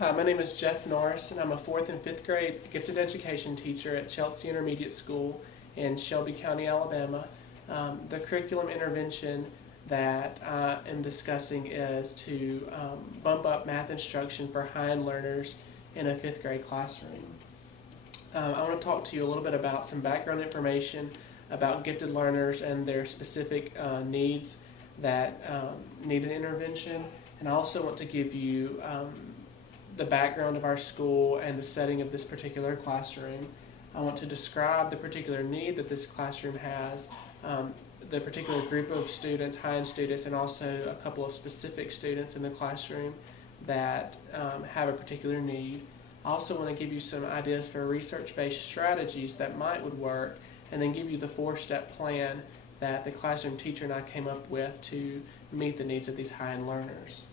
Hi, my name is Jeff Norris, and I'm a 4th and 5th grade gifted education teacher at Chelsea Intermediate School in Shelby County, Alabama. The curriculum intervention that I am discussing is to bump up math instruction for high-end learners in a 5th grade classroom. I want to talk to you a little bit about some background information about gifted learners and their specific needs that need an intervention, and I also want to give you the background of our school and the setting of this particular classroom. I want to describe the particular need that this classroom has, the particular group of students, high-end students, and also a couple of specific students in the classroom that have a particular need. I also want to give you some ideas for research-based strategies that would work, and then give you the 4-step plan that the classroom teacher and I came up with to meet the needs of these high-end learners.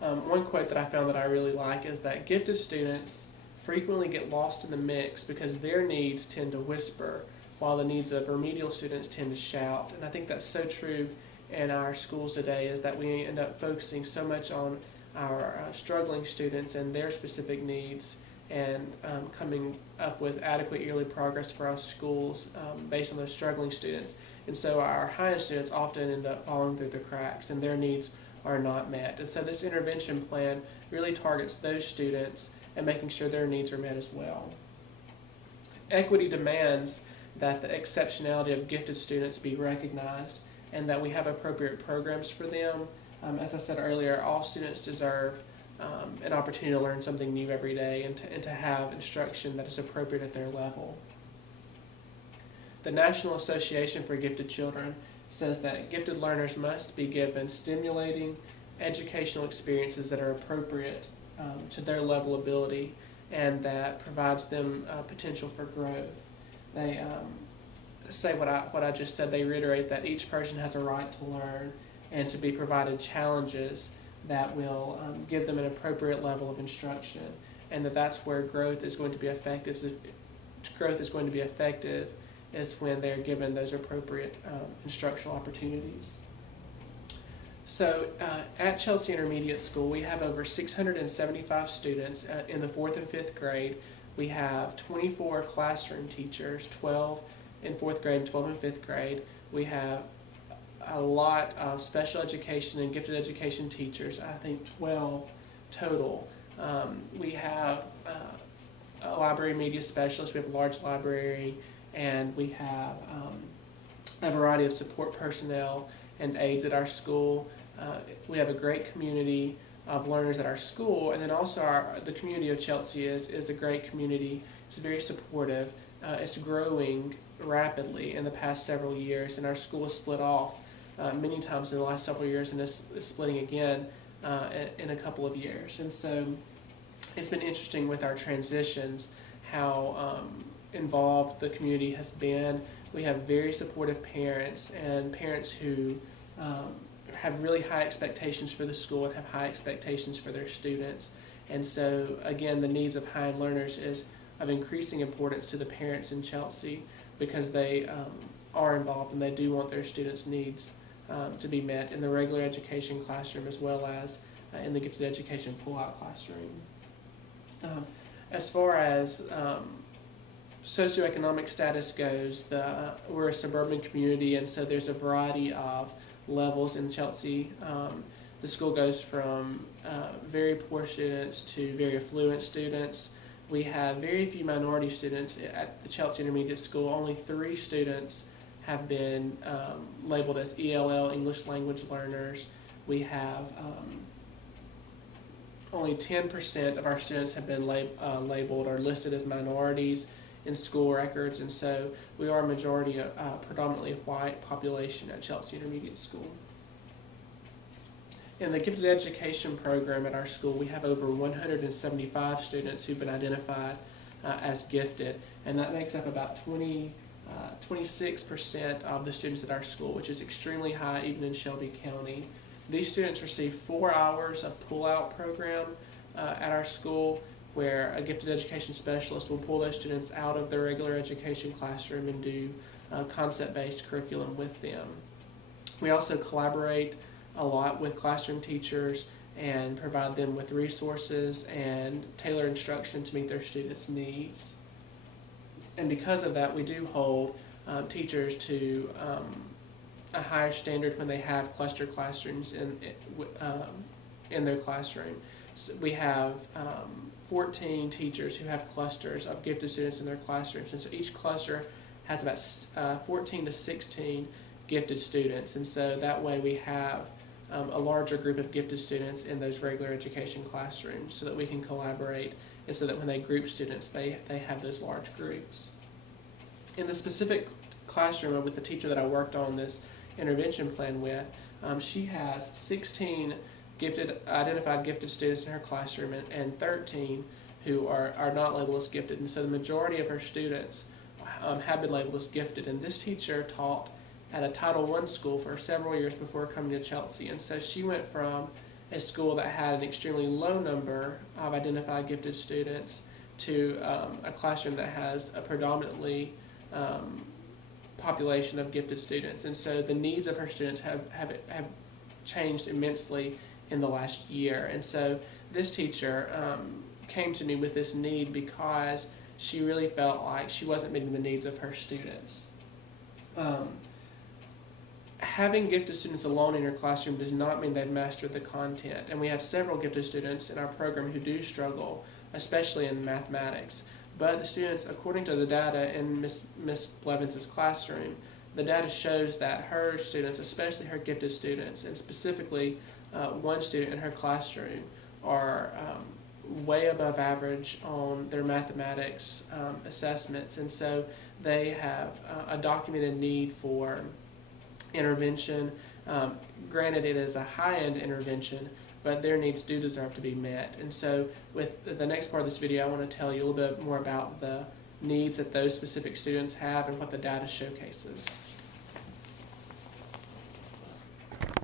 One quote that I found that I really like is that gifted students frequently get lost in the mix because their needs tend to whisper while the needs of remedial students tend to shout. And I think that's so true in our schools today, is that we end up focusing so much on our struggling students and their specific needs, and coming up with adequate yearly progress for our schools based on those struggling students. And so our high-end students often end up falling through the cracks, and their needs are not met. And so this intervention plan really targets those students and making sure their needs are met as well. Equity demands that the exceptionality of gifted students be recognized and that we have appropriate programs for them. As I said earlier, all students deserve an opportunity to learn something new every day and to have instruction that is appropriate at their level. The National Association for Gifted Children says that gifted learners must be given stimulating educational experiences that are appropriate to their level of ability and that provides them potential for growth. They say what I just said. They reiterate that each person has a right to learn and to be provided challenges that will give them an appropriate level of instruction, and that's where growth is going to be effective. Growth is going to be effective is when they're given those appropriate instructional opportunities. So at Chelsea Intermediate School, we have over 675 students in the 4th and 5th grade. We have 24 classroom teachers, 12 in 4th grade and 12 in 5th grade. We have a lot of special education and gifted education teachers, I think 12 total. We have a library media specialist, we have a large library, and we have a variety of support personnel and aides at our school. We have a great community of learners at our school, and then also the community of Chelsea is a great community. It's very supportive. It's growing rapidly in the past several years, and our school is split off many times in the last several years, and is splitting again in a couple of years. And so it's been interesting with our transitions how involved the community has been. We have very supportive parents, and parents who have really high expectations for the school and have high expectations for their students. And so again, the needs of high-end learners is of increasing importance to the parents in Chelsea, because they are involved and they do want their students' needs to be met in the regular education classroom as well as in the gifted education pull-out classroom. As far as socioeconomic status goes, we're a suburban community, and so there's a variety of levels in Chelsea. The school goes from very poor students to very affluent students. We have very few minority students at the Chelsea Intermediate School. Only 3 students have been labeled as ELL, English Language Learners. We have only 10% of our students have been labeled or listed as minorities in school records, and so we are a majority predominantly white population at Chelsea Intermediate School. In the gifted education program at our school, we have over 175 students who've been identified as gifted, and that makes up about 26% of the students at our school, which is extremely high even in Shelby County. These students receive 4 hours of pull-out program at our school, where a gifted education specialist will pull those students out of their regular education classroom and do concept-based curriculum with them. We also collaborate a lot with classroom teachers and provide them with resources and tailor instruction to meet their students' needs. And because of that, we do hold teachers to a higher standard when they have cluster classrooms in their classroom. So we have 14 teachers who have clusters of gifted students in their classrooms, and so each cluster has about 14 to 16 gifted students, and so that way we have a larger group of gifted students in those regular education classrooms so that we can collaborate, and so that when they group students, they have those large groups. In the specific classroom with the teacher that I worked on this intervention plan with, she has 16 identified gifted students in her classroom and 13 who are not labeled as gifted, and so the majority of her students have been labeled as gifted. And this teacher taught at a Title I school for several years before coming to Chelsea, and so she went from a school that had an extremely low number of identified gifted students to a classroom that has a predominantly population of gifted students. And so the needs of her students have changed immensely in the last year. And so this teacher came to me with this need because she really felt like she wasn't meeting the needs of her students. Having gifted students alone in your classroom does not mean they've mastered the content, and we have several gifted students in our program who do struggle, especially in mathematics. But the students, according to the data in Miss Blevins' classroom, the data shows that her students, especially her gifted students, and specifically one student in her classroom, are way above average on their mathematics assessments, and so they have a documented need for intervention. Granted, it is a high-end intervention, but their needs do deserve to be met. And so with the next part of this video, I want to tell you a little bit more about the needs that those specific students have and what the data showcases.